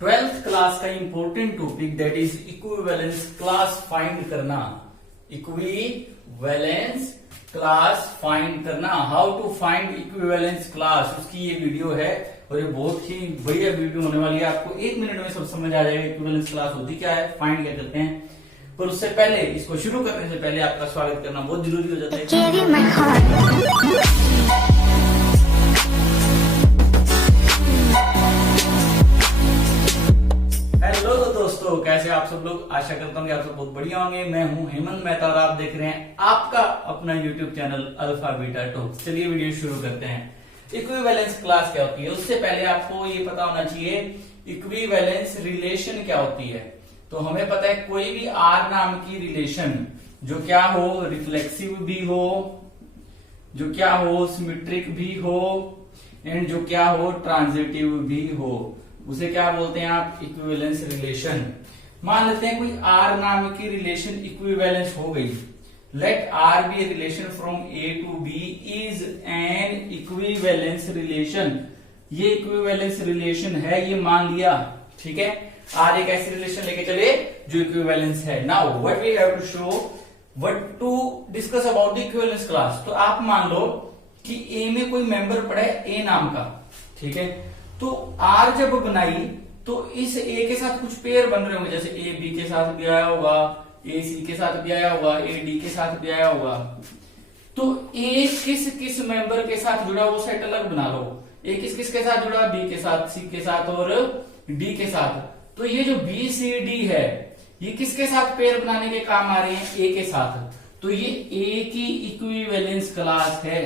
Twelfth class का important topic that is equivalence class find करना। Equivalence class find करना, how to find equivalence class, उसकी ये video है और ये बहुत ही बढ़िया वीडियो होने वाली है। आपको 1 मिनट में सब समझ आ जाएगा इक्विवेलेंस क्लास होती क्या है, फाइंड क्या करते हैं। पर उससे पहले, इसको शुरू करने से पहले आपका स्वागत करना बहुत जरूरी हो जाता है। हेलो दोस्तों, कैसे आप सब लोग। आशा करता हूँ कि आप सब बहुत बढ़िया होंगे। मैं हूँ हेमंत मेहता और आप देख रहे हैं आपका अपना YouTube channel alpha beta talks. चलिए वीडियो शुरू करते हैं। इक्विवेलेंस क्लास क्या होती है, उससे पहले आपको ये पता होना चाहिए इक्विवेलेंस रिलेशन क्या होती है। तो हमें पता है कोई भी आर नाम की रिलेशन जो क्या हो, रिफ्लेक्सिव भी हो, जो क्या हो सिमेट्रिक भी हो, एंड जो क्या हो ट्रांजिटिव भी हो, उसे क्या बोलते हैं आप, इक्विवेलेंस रिलेशन। मान लेते हैं कोई आर नाम की रिलेशन इक्विवेलेंस हो गई। Let R be a relation from A to B is an equivalence relation. ये इक्विवेलेंस रिलेशन है, ये मान लिया, ठीक है। आर एक ऐसी रिलेशन लेके चले जो इक्विवेलेंस है। Now what we have to show, what to discuss about the equivalence class. तो आप मान लो कि ए में कोई मेंबर पड़ा है ए नाम का, ठीक है। तो आर जब बनाई तो इस ए के साथ कुछ पेयर बन रहे होंगे, जैसे ए बी के साथ भी आया होगा, ए सी के साथ भी आया होगा, ए डी के साथ भी आया होगा। तो ए किस किस मेंबर के साथ जुड़ा वो सेट अलग बना लो। ए किस किस के साथ जुड़ा, बी के साथ, सी के साथ और डी के साथ। तो ये जो बी सी डी है ये किसके साथ पेयर बनाने के काम आ रहे हैं, ए के साथ। तो ये ए की इक्विवेलेंस क्लास है,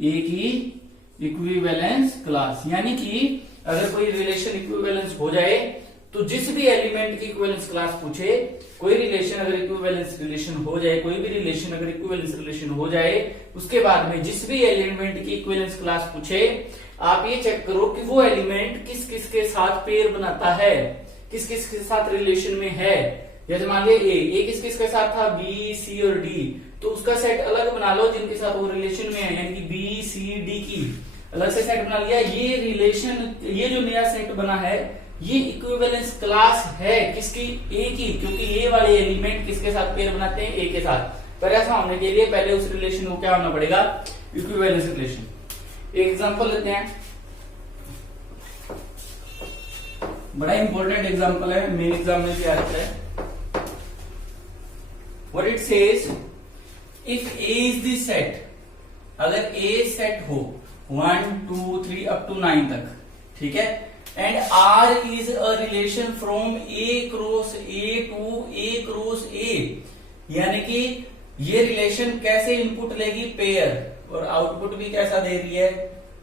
ए की इक्विवेलेंस क्लास। यानी कि अगर कोई रिलेशन इक्विवेलेंस हो जाए तो जिस भी एलिमेंट की इक्विवेलेंस क्लास पूछे, कोई रिलेशन अगर इक्विवेलेंस रिलेशन हो जाए, कोई भी रिलेशन अगर इक्विवेलेंस रिलेशन हो जाए, उसके बाद में जिस भी एलिमेंट की इक्विवेलेंस क्लास पूछे, आप ये चेक करो कि वो एलिमेंट किस किस के साथ पेयर बनाता है, किस किस के साथ रिलेशन में है। जैसे मान लिया ए किस किस के साथ था, बी सी और डी, तो उसका सेट अलग बना लो जिनके साथ वो रिलेशन में है, यानी कि बी सी डी की अलग से सेट बना लिया। ये रिलेशन, ये जो नया सेट बना है ये इक्विवेलेंस क्लास है किसकी, ए की, क्योंकि ये वाले एलिमेंट किसके साथ पेयर बनाते हैं, ए के साथ। पर ऐसा होने के लिए पहले उस रिलेशन को क्या होना पड़ेगा, इक्विवेलेंस रिलेशन। एक एग्जांपल लेते हैं, बड़ा इंपॉर्टेंट एग्जांपल है, मेन एग्जाम में भी आता है। What it says, if A is the set, अगर ए सेट हो 1 2 3 अप टू 9 तक, ठीक है, and R is a relation from A cross A to A cross A, यानी कि ये रिलेशन कैसे इनपुट लेगी, पेयर, और आउटपुट भी कैसा दे रही है,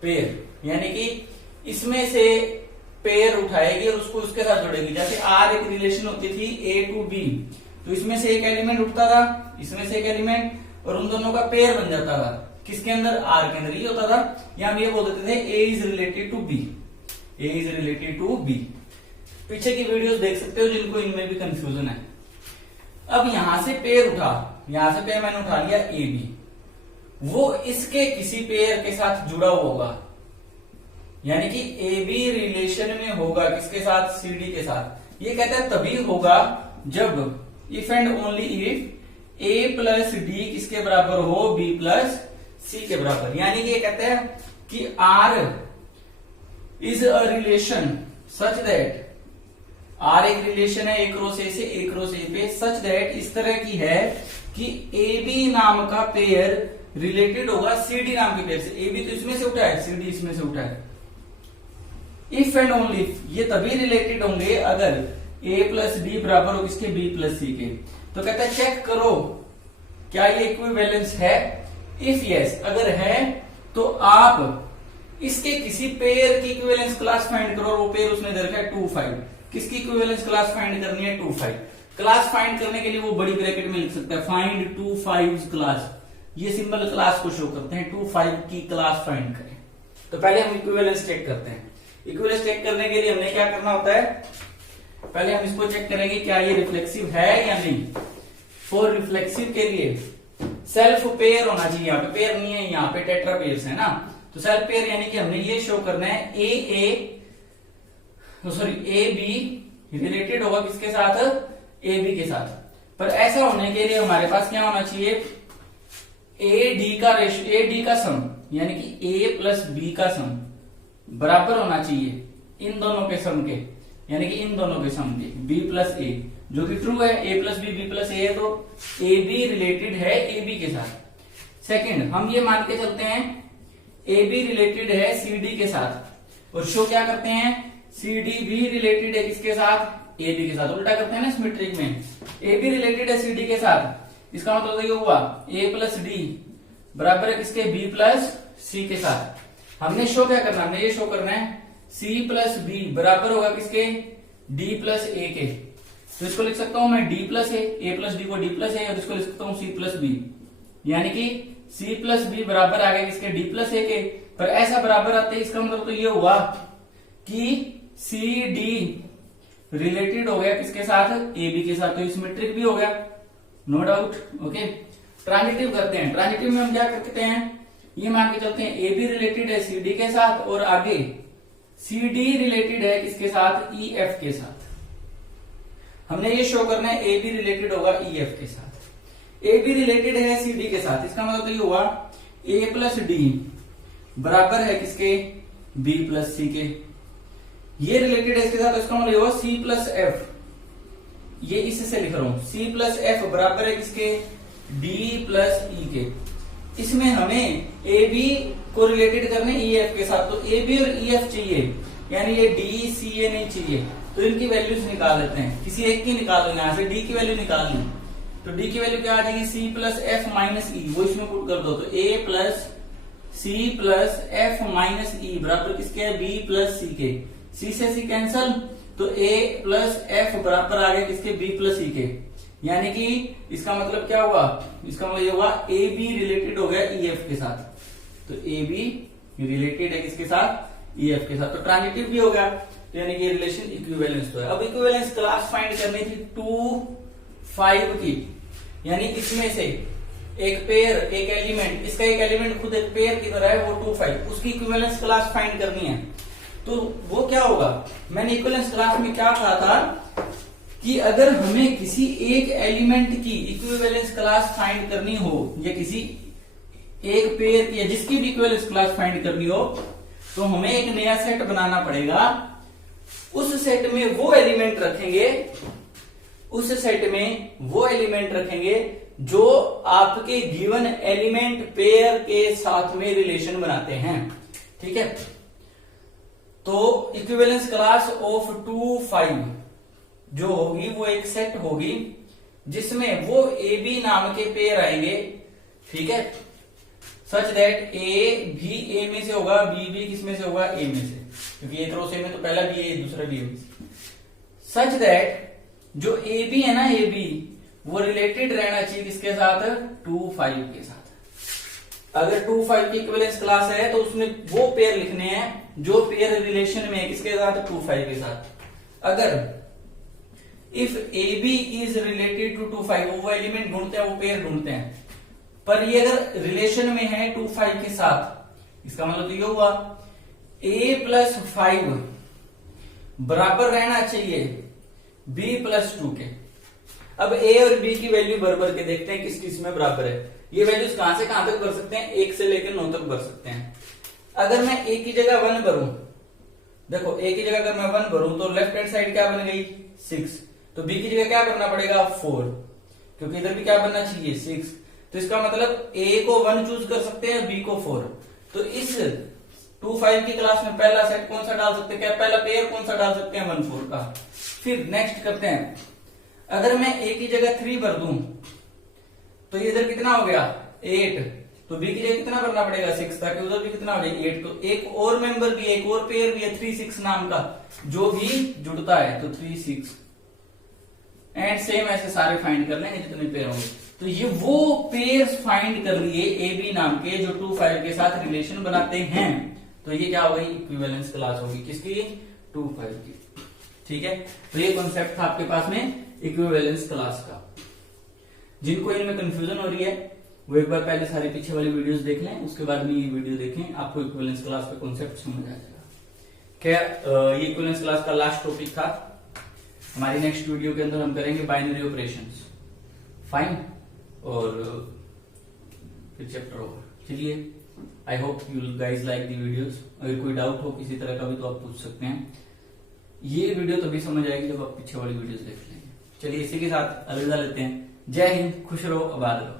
पेयर। यानी कि इसमें से पेयर उठाएगी और उसको उसके साथ जोड़ेगी। जैसे आर एक रिलेशन होती थी ए टू बी, तो इसमें से एक एलिमेंट उठता था, इसमें से एक एलिमेंट, और उन दोनों का पेयर बन जाता था। किसके अंदर, आर के अंदर। ये होता था, या हम ये बोल देते थे A is related to B, A is related to B. पीछे की वीडियोस देख सकते हो जिनको इनमें भी कंफ्यूजन है। अब यहां से पेयर उठा, यहां से पेयर मैंने उठा लिया ए बी, वो इसके किसी पेयर के साथ जुड़ा हुआ होगा, यानी कि ए बी रिलेशन में होगा किसके साथ, सी डी के साथ। ये कहता है तभी होगा जब, if and only if A plus D किसके बराबर हो, बी प्लस सी के बराबर। यानी कि ये कहते हैं कि R is a relation such that, R एक रिलेशन है ए क्रॉस ए से ए क्रॉस ए पे, सच दैट इस तरह की है कि ए बी नाम का पेयर रिलेटेड होगा सी डी नाम के पेयर से। ए बी तो इसमें से उठा है, सी डी इसमें से उठा है। इफ एंड ओनली इफ, ये तभी रिलेटेड होंगे अगर ए प्लस डी बराबर हो किसके, बी प्लस सी के। तो कहता है चेक करो क्या ये इक्विवेलेंस है। इफ यस, अगर है तो आप इसके किसी पेयर की इक्विवेलेंस क्लास फाइंड करो। वो पेयर उसने दे रखा है 2 5, किसकी इक्विवेलेंस क्लास फाइंड करनी है, 2 5। क्लास फाइंड करने के लिए वो बड़ी ब्रैकेट में लिख सकता है, फाइंड 2 5 क्लास। ये सिंबल क्लास को शो करते हैं, 2 5 की क्लास फाइंड करें। तो पहले हम इक्विवेलेंस चेक करते हैं। इक्विवेलेंस चेक करने के लिए हमने क्या करना होता है, पहले हम इसको चेक करेंगे क्या ये रिफ्लेक्सिव है या नहीं। फॉर रिफ्लेक्सिव के लिए सेल्फ पेयर होना चाहिए, यहाँ पे पेयर नहीं है, यहाँ पे टेट्रा पेयर्स है ना। तो सेल्फ पेयर यानी कि हमने ये शो करना है ए सॉरी ए बी रिलेटेड होगा किसके साथ, ए बी के साथ। पर ऐसा होने के लिए हमारे पास क्या होना चाहिए, ए डी का सम यानी कि ए प्लस बी का सम बराबर होना चाहिए इन दोनों के सम के, यानी कि इन दोनों के सम के बी प्लस ए, जो कि ट्रू है। ए प्लस बी प्लस ए है, तो ए बी रिलेटेड है ए बी के साथ। सेकंड, हम ये मान के चलते हैं ए बी रिलेटेड है सी डी के साथ, और शो क्या करते हैं, सी डी भी रिलेटेड है किसके साथ, ए बी के साथ। उल्टा करते हैं ना सिमेट्रिक में, ए बी रिलेटेड है सी डी के साथ, इसका मतलब ये हुआ ए प्लस डी बराबर है किसके, बी प्लस सी के साथ। हमने शो क्या करना, हमने ये शो करना है सी प्लस बी बराबर होगा किसके, डी प्लस ए के। तो इसको लिख सकता हूं मैं डी प्लस ए प्लस डी को डी प्लस ए, और इसको लिख सकता हूं सी प्लस बी, यानी कि सी प्लस बी बराबर आ गया किसके, डी प्लस ए के। पर ऐसा बराबर आते इसका मतलब तो ये हुआ कि सी डी रिलेटेड हो गया किसके साथ, ए बी के साथ, तो सिमेट्रिक भी हो गया, नो डाउट। ओके, ट्रांजिटिव करते हैं। ट्रांजिटिव में हम क्या करते हैं, ये मान के चलते हैं ए बी रिलेटेड है सी डी के साथ, और आगे सी डी रिलेटेड है किसके साथ, ई एफ के साथ। हमने ये शो करना है ए बी रिलेटेड होगा ई एफ के साथ। ए बी रिलेटेड है सी डी के साथ, इसका मतलब तो ये हुआ ए प्लस डी बराबर है किसके, बी प्लस सी के। ये रिलेटेड है इसके साथ, इसका मतलब हुआ सी प्लस एफ, ये इससे लिख रहा हूं, सी प्लस एफ बराबर है किसके, डी प्लस ई के। इसमें हमें ए बी को रिलेटेड करने ई एफ के साथ, तो ए बी और ई एफ चाहिए, यानी ये डी सी ए नहीं चाहिए, तो इनकी वैल्यूज निकाल लेते हैं, किसी एक की निकाल लो, यहां से डी की वैल्यू निकाल ली, तो डी की वैल्यू क्या आ जाएगी, C plus F minus E, वो इसमें पुट कर दो, तो A plus C plus F minus E बराबर किसके, बी प्लस सी के। सी से सी कैंसल, तो ए प्लस एफ बराबर आ गया किसके, बी प्लस सी के। यानी कि इसका मतलब क्या हुआ, इसका मतलब ये हुआ ए बी रिलेटेड हो गया ई एफ के साथ, तो ए बी रिलेटेड है किसके साथ, ई एफ के साथ, तो ट्रांजिटिव भी हो गया, तो यानी कि रिलेशन इक्विवेलेंस तो है। अब इक्विवेलेंस क्लास फाइंड करनी थी 2, 5 की, यानी इसमें से एक पेयर, एक एलिमेंट, इसका एक एलिमेंट खुद एक पेयर की तरह है, वो 2, 5, उसकी इक्विवेलेंस क्लास फाइंड करनी है। तो वो क्या होगा, मैंने इक्विवेलेंस क्लास में क्या कहा था कि अगर हमें किसी एक एलिमेंट की इक्विवेलेंस क्लास फाइंड करनी हो, या किसी एक पेयर की, या जिसकी भी इक्विवेलेंस क्लास फाइंड करनी हो, तो हमें एक नया सेट बनाना पड़ेगा। उस सेट में वो एलिमेंट रखेंगे, उस सेट में वो एलिमेंट रखेंगे जो आपके गिवन एलिमेंट पेयर के साथ में रिलेशन बनाते हैं। ठीक है, तो इक्विवेलेंस क्लास ऑफ 2, 5 जो होगी वो एक सेट होगी जिसमें वो ए बी नाम के पेयर आएंगे। ठीक है, सच दैट ए भी ए में से होगा, बी भी किसमें से होगा, ए में से, क्योंकि एक रो से में तो पहला भी ए दूसरा भी ए। सच दैट जो ए बी है ना, ए बी वो रिलेटेड रहना चाहिए किसके साथ, 2, 5 के साथ। अगर 2, 5 की इक्विवेलेंस क्लास है तो उसमें वो पेयर लिखने हैं जो पेयर रिलेशन में है किसके साथ, 2, 5 के साथ। अगर if A B is related to 2, 5, वो एलिमेंट ढूंढते हैं, वो पेयर ढूंढते हैं, पर ये अगर रिलेशन में है 2, 5 के साथ, इसका मतलब तो ये हुआ a प्लस 5 बराबर रहना चाहिए b प्लस 2 के। अब a और b की वैल्यू बराबर के देखते हैं किस किस में बराबर है। ये वैल्यूज कहां से कहां तक भर सकते हैं, 1 से लेकर 9 तक भर सकते हैं। अगर मैं a की जगह 1 भरूं, देखो a की जगह अगर मैं 1 भरूं तो लेफ्ट हैंड साइड क्या बन गई, 6, तो b की जगह क्या करना पड़ेगा, 4, क्योंकि इधर भी क्या बनना चाहिए, 6। तो इसका मतलब a को 1 चूज कर सकते हैं, b को 4। तो इस 2, 5 की क्लास में पहला सेट कौन सा डाल सकते हैं, क्या पहला पेयर कौन सा डाल सकते हैं, 1, 4 का। फिर नेक्स्ट करते हैं, अगर मैं a की जगह 3 भर दूं तो ये इधर कितना हो गया, 8, तो b की जगह कितना भरना पड़ेगा, 6, ताकि उधर भी कितना हो जाए, 8। तो एक और मेंबर भी, एक और पेयर भी है 3, 6 नाम का, जो भी जुड़ता है, तो 3, 6 एंड सेम ऐसे सारे फाइंड कर लेंगे जितने पेयर होंगे। तो ये वो पेयर्स फाइंड कर लिए ए बी नाम के जो 2, 5 के साथ रिलेशन बनाते हैं। तो ये क्या हो गई, इक्विवेलेंस क्लास होगी किसकी, 2, 5 की। ठीक है, तो ये कॉन्सेप्ट था आपके पास में इक्विवेलेंस क्लास का। जिनको इनमें कंफ्यूजन हो रही है वो एक बार पहले सारी पीछे वाली वीडियोस देख लें, उसके बाद में ये वीडियो देखें, आपको इक्विवेलेंस क्लास का कॉन्सेप्ट समझ आ जाएगा। क्या ये इक्विवेलेंस क्लास का लास्ट टॉपिक था। हमारी नेक्स्ट वीडियो के अंदर हम करेंगे बाइनरी ऑपरेशंस। फाइन, और फिर चैप्टर ओवर। चलिए, I hope you guys like the videos. अगर कोई डाउट हो किसी तरह का भी तो आप पूछ सकते हैं। ये वीडियो तभी समझ आएगी जब आप पीछे वाली वीडियोस देख लेंगे। चलिए, इसी के साथ अलविदा लेते हैं। जय हिंद, खुश रहो, आबाद रहो।